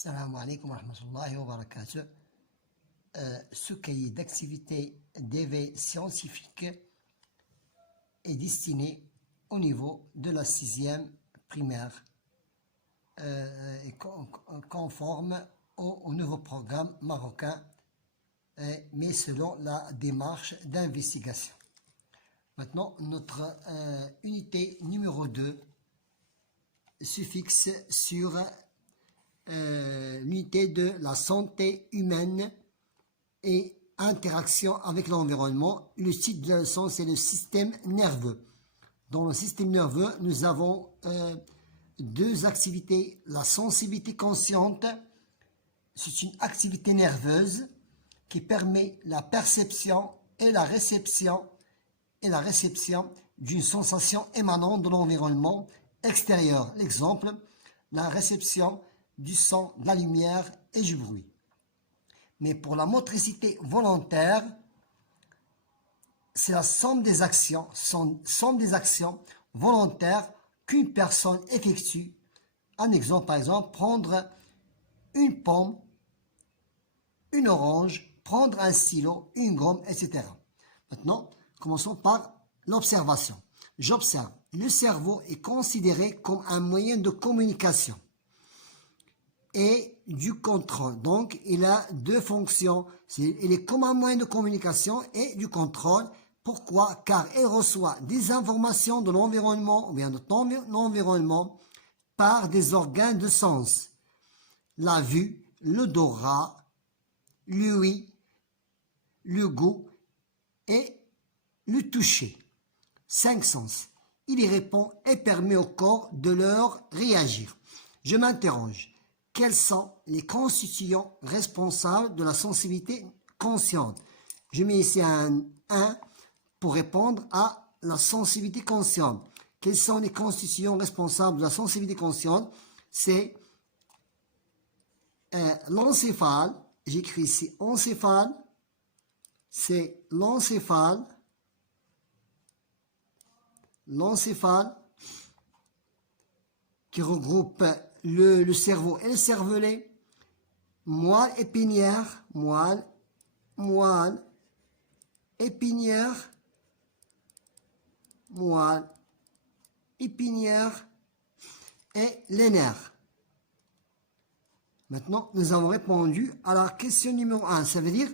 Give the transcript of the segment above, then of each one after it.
Salam alaikum wa rahmatullahi wa barakatuh. Ce cahier d'activité d'éveil scientifique est destiné au niveau de la 6e primaire et conforme au nouveau programme marocain, mais selon la démarche d'investigation. Maintenant, notre unité numéro 2 se fixe sur l'unité de la santé humaine et interaction avec l'environnement. Le titre de la leçon, c'est le système nerveux. Dans le système nerveux, nous avons deux activités. La sensibilité consciente, c'est une activité nerveuse qui permet la perception et la réception d'une sensation émanant de l'environnement extérieur. L'exemple, la réception du son, de la lumière et du bruit. Mais pour la motricité volontaire, c'est la somme des actions volontaires qu'une personne effectue. Un exemple, par exemple, prendre une pomme, une orange, prendre un stylo, une gomme, etc. Maintenant, commençons par l'observation. J'observe. Le cerveau est considéré comme un moyen de communication et du contrôle. Donc, il a deux fonctions. Il est comme un moyen de communication et du contrôle. Pourquoi? Car il reçoit des informations de l'environnement ou bien de ton environnement par des organes de sens. La vue, l'odorat, l'ouïe, le goût et le toucher. 5 sens. Il y répond et permet au corps de leur réagir. Je m'interroge. Quels sont les constituants responsables de la sensibilité consciente? Je mets ici un 1 pour répondre à la sensibilité consciente. Quels sont les constituants responsables de la sensibilité consciente? C'est l'encéphale. J'écris ici encéphale. C'est l'encéphale. L'encéphale qui regroupe le cerveau et le cervelet, moelle épinière, moelle épinière, moelle épinière et les nerfs. Maintenant, nous avons répondu à la question numéro 1, ça veut dire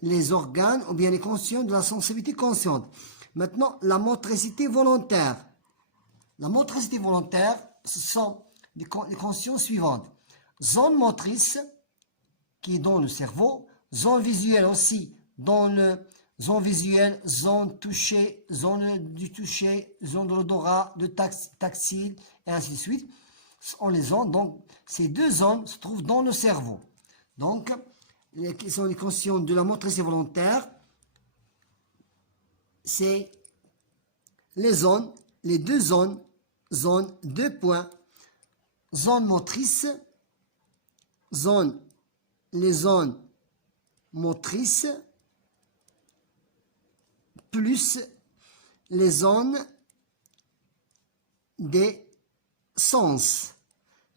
les organes ou bien les constituants de la sensibilité consciente. Maintenant, la motricité volontaire. La motricité volontaire, ce sont les constituants suivantes. Zone motrice, qui est dans le cerveau. Zone visuelle aussi, dans le zone visuelle, zone touchée, zone du toucher, zone de l'odorat, de tactile, et ainsi de suite. On les zones. Donc, ces deux zones se trouvent dans le cerveau. Donc, quels sont les constituants de la motricité volontaire? C'est les zones, les deux zones, zone 2 points, zone motrice, les zones motrices, plus les zones des sens.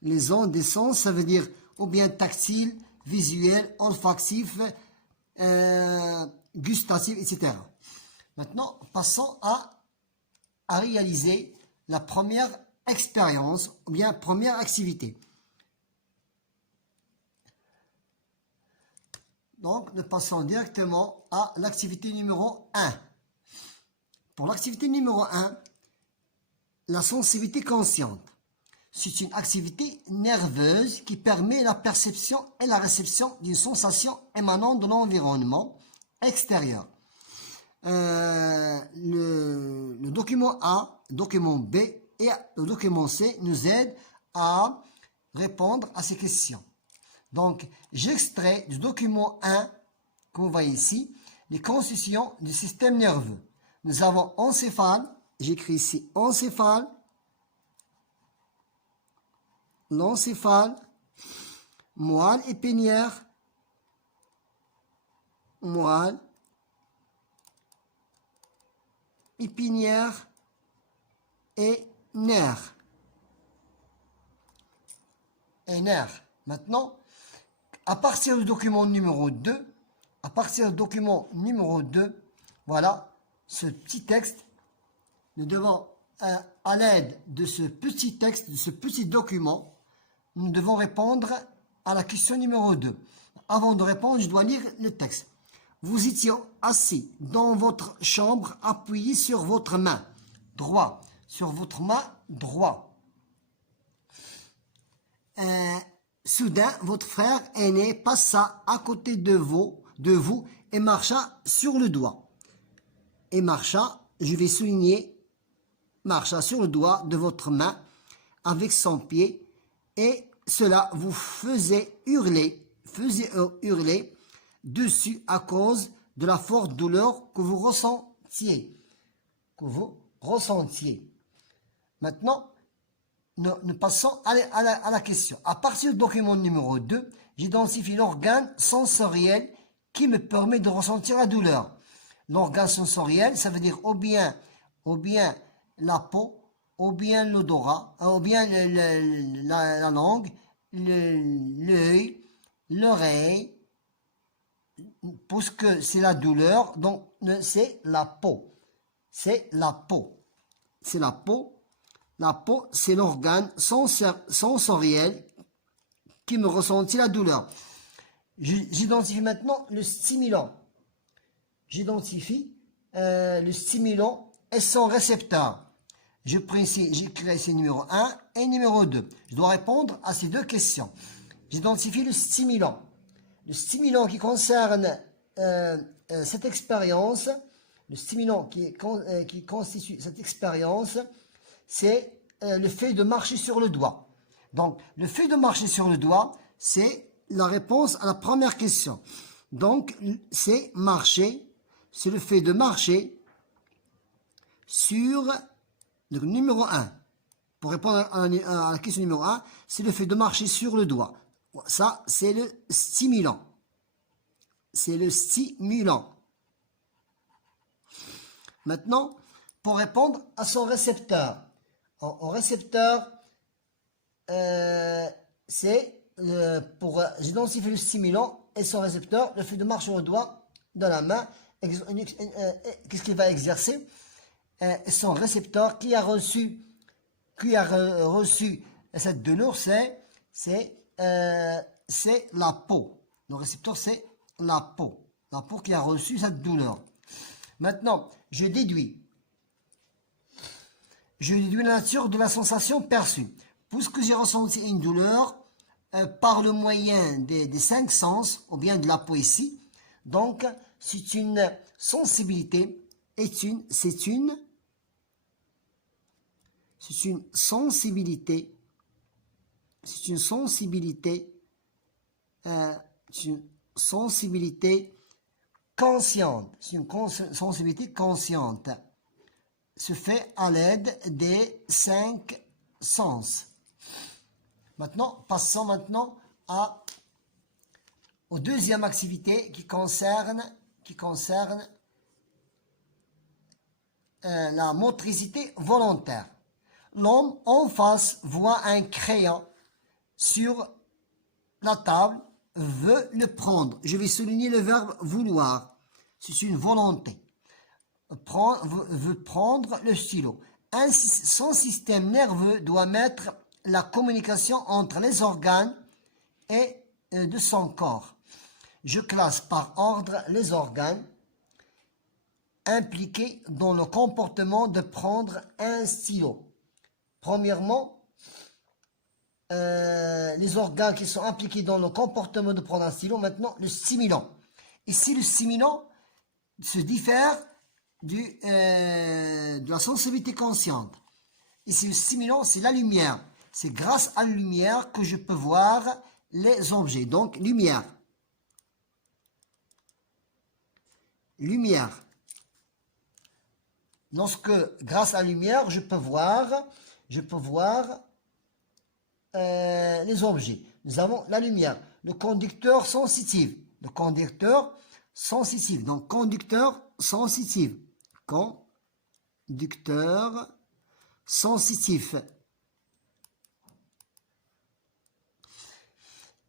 Les zones des sens, ça veut dire ou bien tactile, visuel, olfactif, gustatif, etc. Maintenant, passons à réaliser la première expérience ou bien première activité. Donc, nous passons directement à l'activité numéro 1. Pour l'activité numéro 1, la sensibilité consciente. C'est une activité nerveuse qui permet la perception et la réception d'une sensation émanant de l'environnement extérieur. Le document A, le document B et le document C nous aident à répondre à ces questions. Donc, j'extrais du document 1, comme vous voyez ici, les constitutions du système nerveux. Nous avons encéphale, j'écris ici encéphale, l'encéphale, moelle épinière, moelle épinière et nerfs. Maintenant, à partir du document numéro 2, voilà, ce petit texte, nous devons, à l'aide de ce petit texte, de ce petit document, nous devons répondre à la question numéro 2. Avant de répondre, je dois lire le texte. Vous étiez assis dans votre chambre, appuyé sur votre main droit. Sur votre main droit. Soudain, votre frère aîné passa à côté de vous et marcha sur le doigt. Et marcha, je vais souligner, marcha sur le doigt de votre main avec son pied et cela vous faisait hurler dessus à cause de la forte douleur que vous ressentiez. Maintenant, nous passons à la question. À partir du document numéro 2, j'identifie l'organe sensoriel qui me permet de ressentir la douleur. L'organe sensoriel, ça veut dire ou bien la peau, ou bien l'odorat, ou bien la langue, l'œil, l'oreille, puisque c'est la douleur, donc c'est la peau. C'est la peau. C'est la peau. La peau, c'est l'organe sensoriel qui me ressentit la douleur. J'identifie maintenant le stimulant. J'identifie le stimulant et son récepteur. Je prends ici, j'écris ici numéro 1 et numéro 2. Je dois répondre à ces deux questions. J'identifie le stimulant. Le stimulant qui concerne cette expérience, le stimulant qui constitue cette expérience, c'est le fait de marcher sur le doigt. Donc, le fait de marcher sur le doigt, c'est la réponse à la première question. Donc, c'est marcher, c'est le fait de marcher sur le numéro 1. Pour répondre à la question numéro 1, c'est le fait de marcher sur le doigt. Ça, c'est le stimulant. C'est le stimulant. Maintenant, pour répondre à son récepteur. En récepteur, c'est pour j'identifier le stimulant et son récepteur, le fait de marcher sur le doigt de la main. Qu'est-ce qu'il va exercer? Son récepteur qui a reçu cette douleur, c'est la peau. Le récepteur, c'est la peau. La peau qui a reçu cette douleur. Maintenant, je déduis la nature de la sensation perçue. Puisque j'ai ressenti une douleur par le moyen des 5 sens, ou bien de la peau ici, donc c'est une sensibilité, c'est une sensibilité consciente. C'est une sensibilité consciente. Se fait à l'aide des 5 sens. Maintenant, passons maintenant aux deuxième activité qui concerne la motricité volontaire. L'homme en face voit un crayon sur la table, veut le prendre. Je vais souligner le verbe vouloir. C'est une volonté. Veut prendre le stylo. Son système nerveux doit mettre la communication entre les organes et de son corps. Je classe par ordre les organes impliqués dans le comportement de prendre un stylo. Premièrement, les organes qui sont impliqués dans le comportement de prendre un stylo. Maintenant, le stimulant. Ici, le stimulant se diffère de la sensibilité consciente. Ici, le stimulant, c'est la lumière. C'est grâce à la lumière que je peux voir les objets. Donc, lumière. Lumière. Lorsque, grâce à la lumière, je peux voir les objets. Nous avons la lumière. Le conducteur sensitif. Le conducteur sensitif. Donc, conducteur sensitif. Conducteur sensitif.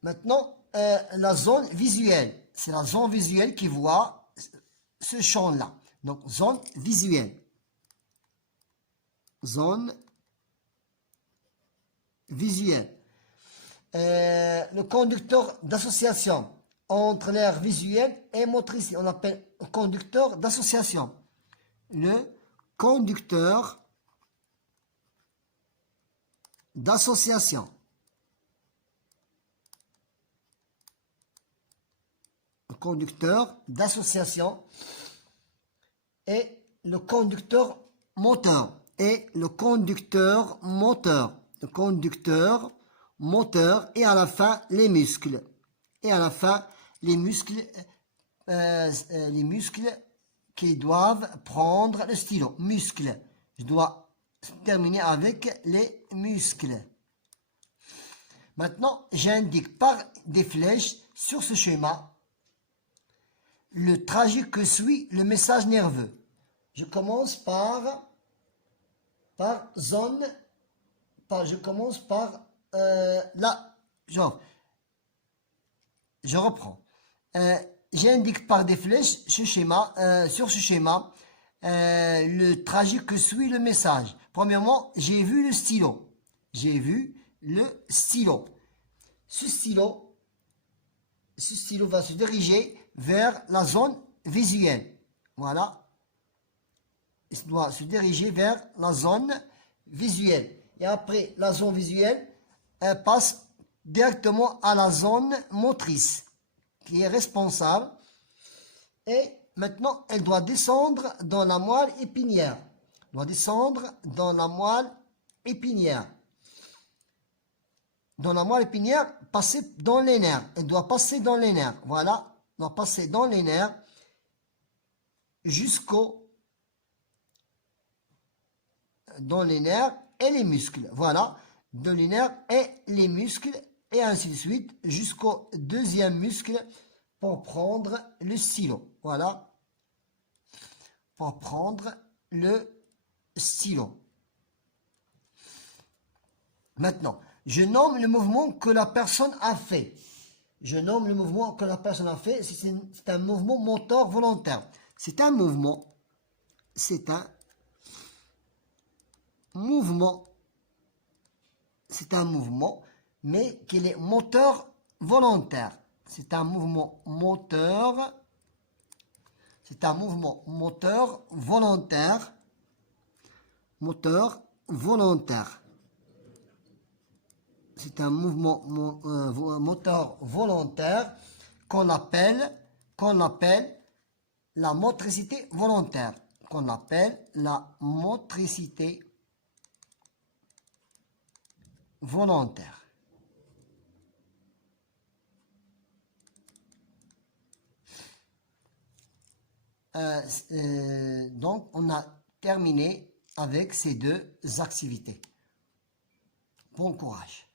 Maintenant, la zone visuelle. C'est la zone visuelle qui voit ce champ-là. Donc, zone visuelle. Zone visuelle. Le conducteur d'association entre l'air visuel et motricité. On appelle le conducteur d'association. Le conducteur d'association. Le conducteur d'association et le conducteur moteur. Et le conducteur moteur. Le conducteur moteur et à la fin les muscles. Et à la fin les muscles qui doivent prendre le stylo. Muscles. Je dois terminer avec les muscles. Maintenant, j'indique par des flèches sur ce schéma le trajet que suit le message nerveux. Je commence par zone, je commence par là, genre, je reprends. J'indique par des flèches sur ce schéma le trajet que suit le message. Premièrement, j'ai vu le stylo. J'ai vu le stylo. Ce stylo va se diriger vers la zone visuelle. Voilà. Il doit se diriger vers la zone visuelle. Et après la zone visuelle, elle passe directement à la zone motrice qui est responsable. Et maintenant, elle doit descendre dans la moelle épinière. Elle doit descendre dans la moelle épinière. Dans la moelle épinière, passer dans les nerfs. Elle doit passer dans les nerfs. Voilà. Elle doit passer dans les nerfs dans les nerfs et les muscles. Voilà. Dans les nerfs et les muscles. Et ainsi de suite jusqu'au deuxième muscle pour prendre le stylo. Voilà. Pour prendre le stylo. Maintenant, je nomme le mouvement que la personne a fait. Je nomme le mouvement que la personne a fait. C'est un mouvement moteur volontaire. C'est un mouvement. C'est un mouvement. C'est un mouvement, mais qu'il est moteur volontaire. C'est un mouvement moteur. C'est un mouvement moteur volontaire. Moteur volontaire. C'est un mouvement moteur volontaire qu'on appelle la motricité volontaire. Qu'on appelle la motricité volontaire. Donc, on a terminé avec ces deux activités. Bon courage.